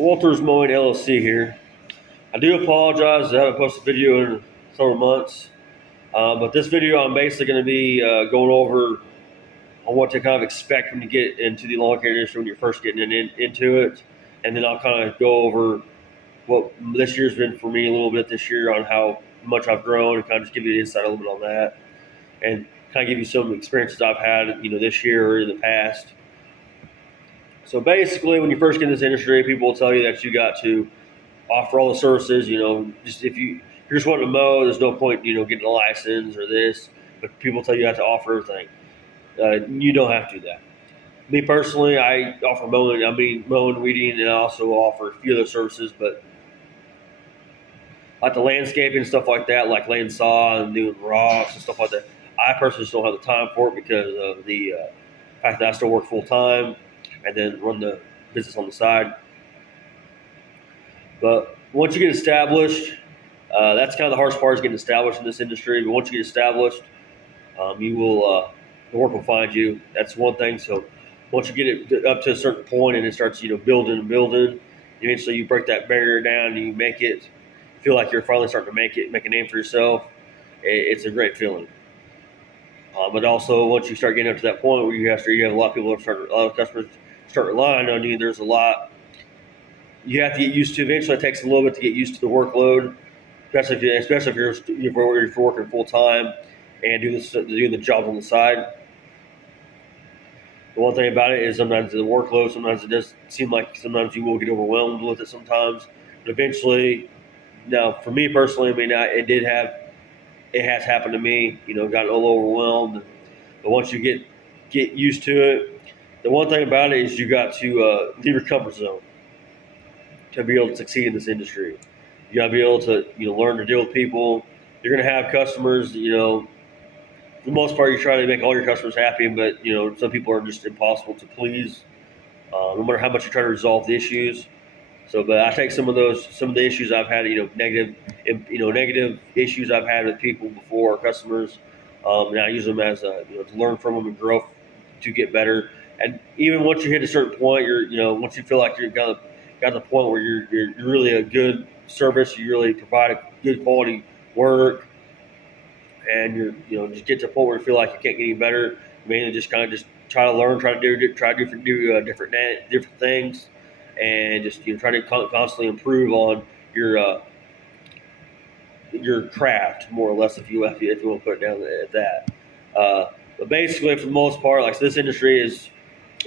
Walters Mowing LLC here. I do apologize. I haven't posted a video in several months, but this video I'm basically going to be going over on what to kind of expect when you get into the lawn care industry when you're first getting into it, and then I'll kind of go over what this year's been for me a little bit this year on how much I've grown and kind of just give you an insight a little bit on that, and kind of give you some experiences I've had, this year or in the past. So basically, when you first get in this industry, people will tell you that you got to offer all the services. Just if you're just wanting to mow, there's no point, getting a license or this. But people tell you have to offer everything. You don't have to do that. Me personally, I offer mowing. Mowing, weeding, and I also offer a few other services. But like the landscaping and stuff like that, like laying saw and doing rocks and stuff like that, I personally just don't have the time for it because of the fact that I still work full time and then run the business on the side. But once you get established, that's kind of the hardest part is getting established in this industry. But once you get established, you will the work will find you. That's one thing. So once you get it up to a certain point and it starts, building and building, eventually you break that barrier down and you make it feel like you're finally starting to make a name for yourself. It's a great feeling. But also once you start getting up to that point where you have a lot of people a lot of customers start relying on you, there's a lot you have to get used to. Eventually, it takes a little bit to get used to the workload, especially if you're working full time and doing the job on the side. The one thing about it is sometimes the workload. Sometimes it does seem like sometimes you will get overwhelmed with it. Sometimes, but eventually, now for me personally, it has happened to me. Got a little overwhelmed, but once you get used to it, the one thing about it is you got to leave your comfort zone to be able to succeed in this industry. You got to be able to learn to deal with people. You're going to have customers. For the most part, you try to make all your customers happy, but some people are just impossible to please. No matter how much you try to resolve the issues. So, but I take some of the issues I've had, negative issues I've had with people before, customers, and I use them as to learn from them and grow to get better. And even once you hit a certain point, once you feel like you're got the point where you're really a good service, you really provide a good quality work, and you're just get to a point where you feel like you can't get any better. Mainly just kind of just try to learn, try to do different things, and just try to constantly improve on your craft more or less if you want to put it down at that. But basically, for the most part, like this industry is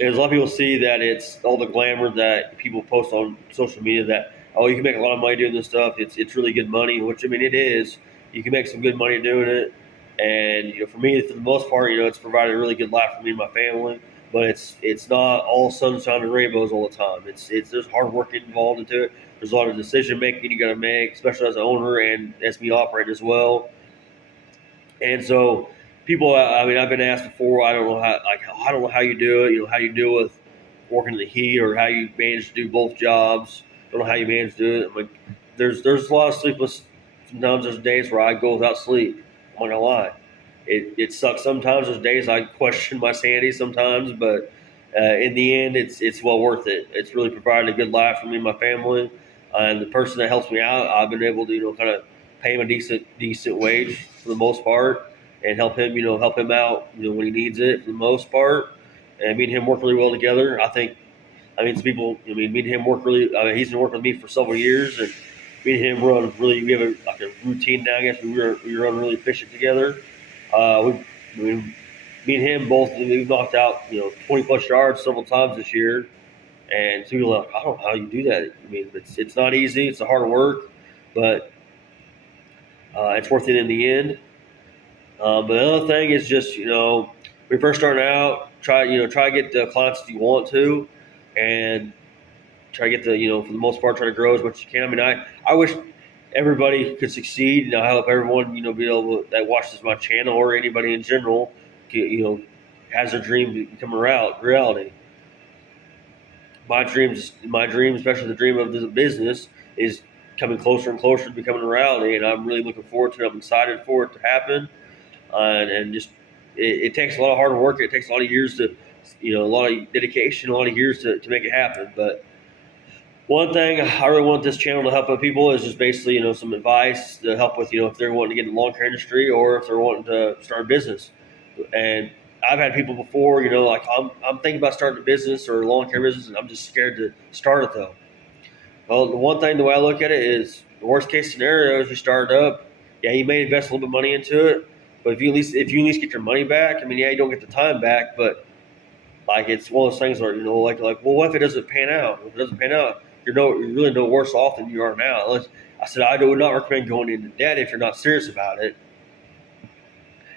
a lot of people see that it's all the glamour that people post on social media that you can make a lot of money doing this stuff. It's really good money, which it is. You can make some good money doing it, and for me, for the most part, it's provided a really good life for me and my family. But it's not all sunshine and rainbows all the time. There's hard work involved into it. There's a lot of decision making you got to make, especially as an owner and as me operating as well. And so people, I've been asked before. I don't know how you do it. How you deal with working in the heat, or how you manage to do both jobs. I don't know how you manage to do it. There's a lot of sleepless. Sometimes there's days where I go without sleep. I'm not gonna lie. It sucks sometimes. There's days I question my sanity sometimes, but in the end, it's well worth it. It's really provided a good life for me and my family, and the person that helps me out, I've been able to kind of pay him a decent wage for the most part, and help him out when he needs it for the most part. And me and him work really well together. Some people, me and him work really. He's been working with me for several years, and me and him we have a routine now. I guess we run really efficient together. Me and him both, we've knocked out 20 plus yards several times this year, and so people are like, I don't know how you do that. It's not easy. It's a hard work, but it's worth it in the end. But another thing is just when we first starting out, try to get the clients that you want to, and try to get for the most part, try to grow as much as you can. I wish everybody could succeed. I hope everyone be able that watches my channel, or anybody in general, has their dream to become a reality. My dream, especially the dream of the business, is coming closer and closer to becoming a reality, and I'm really looking forward to it. I'm excited for it to happen, and just it takes a lot of hard work. It takes a lot of years to, a lot of dedication, a lot of years to make it happen. But One thing I really want this channel to help with people is just basically, some advice to help with, if they're wanting to get in the lawn care industry or if they're wanting to start a business. And I've had people before, like I'm thinking about starting a business or a lawn care business, and I'm just scared to start it though. Well, the one thing, the way I look at it is the worst case scenario is you start it up. Yeah, you may invest a little bit of money into it, but if you at least get your money back, I mean, yeah, you don't get the time back, but like it's one of those things where like well, what if it doesn't pan out? If it doesn't pan out, you're really no worse off than you are now. I said I would not recommend going into debt if you're not serious about it.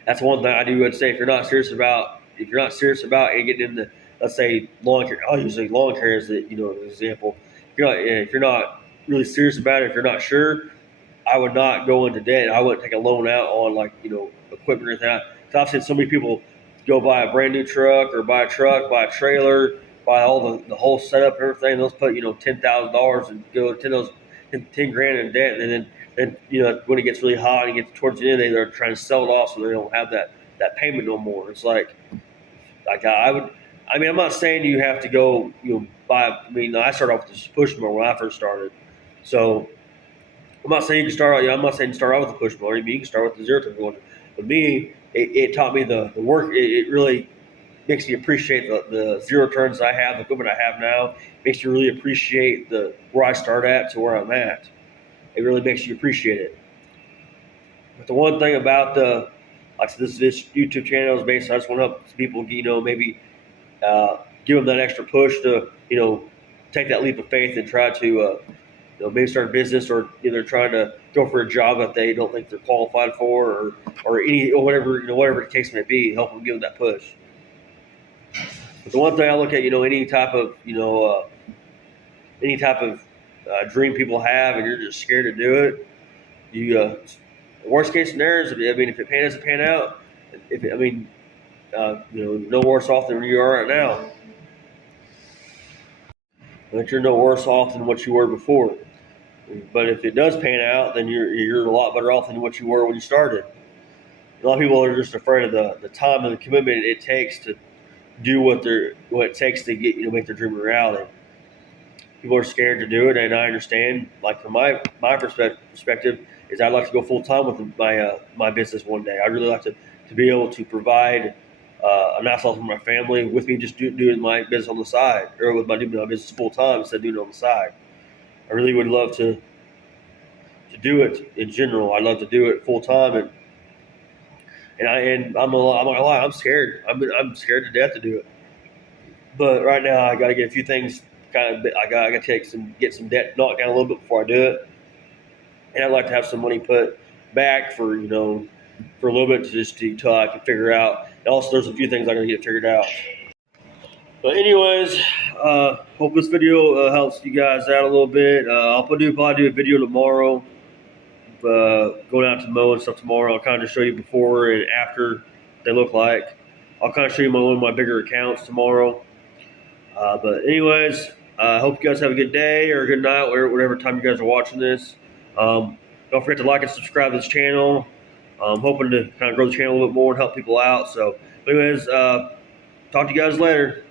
That's one thing would say if you're not serious about and getting into, let's say, lawn care. I'll use lawn care as an example. If you're not really serious about it, if you're not sure, I would not go into debt. I wouldn't take a loan out on equipment or anything. Because I've seen so many people go buy a brand new truck or buy a truck, buy a trailer, buy all the whole setup and everything. They'll put $10,000 and go 10 grand in debt, and then when it gets really hot and it gets towards the end, they're trying to sell it off so they don't have that payment no more. It's like I would. I mean, I'm not saying you have to go buy. I mean, I started off with this push mower when I first started, so I'm not saying you can start out. I'm not saying start out with a push mower. I mean, you can start with the zero turn one. But me, it taught me the work. It really makes me appreciate the zero turns I have, the equipment I have now. Makes you really appreciate the where I start at to where I'm at. It really makes you appreciate it. But the one thing about this YouTube channel is basically I just want to help people, give them that extra push to take that leap of faith and try to maybe start a business or they're trying to go for a job that they don't think they're qualified for or whatever the case may be. Help them give them that push. But the one thing I look at, any type of dream people have, and you're just scared to do it. The worst case scenario is, I mean, if it doesn't pan out, no worse off than you are right now. But you're no worse off than what you were before. But if it does pan out, then you're a lot better off than what you were when you started. A lot of people are just afraid of the time and the commitment it takes to do what it takes to get make their dream a reality. People are scared to do it, and I understand. Like from my perspective, is I'd like to go full time with my business one day. I'd really like to be able to provide a nice life for my family with me just doing my business on the side, or with doing my business full time instead of doing it on the side. I really would love to do it in general. I'd love to do it full time, and I'm not gonna lie, I'm scared. I'm scared to death to do it. But right now, I got to get a few things I got to get some debt knocked down a little bit before I do it, and I'd like to have some money put back for for a little bit till I can figure out. And also, there's a few things I got to get figured out. But anyways, hope this video helps you guys out a little bit. I'll probably do a video tomorrow. Going out to mow and stuff tomorrow. I'll kind of show you before and after they look like. I'll kind of show you one of my bigger accounts tomorrow. But anyways, I hope you guys have a good day or a good night, or whatever time you guys are watching this. Don't forget to like and subscribe to this channel. I'm hoping to kind of grow the channel a little bit more and help people out. So anyways, talk to you guys later.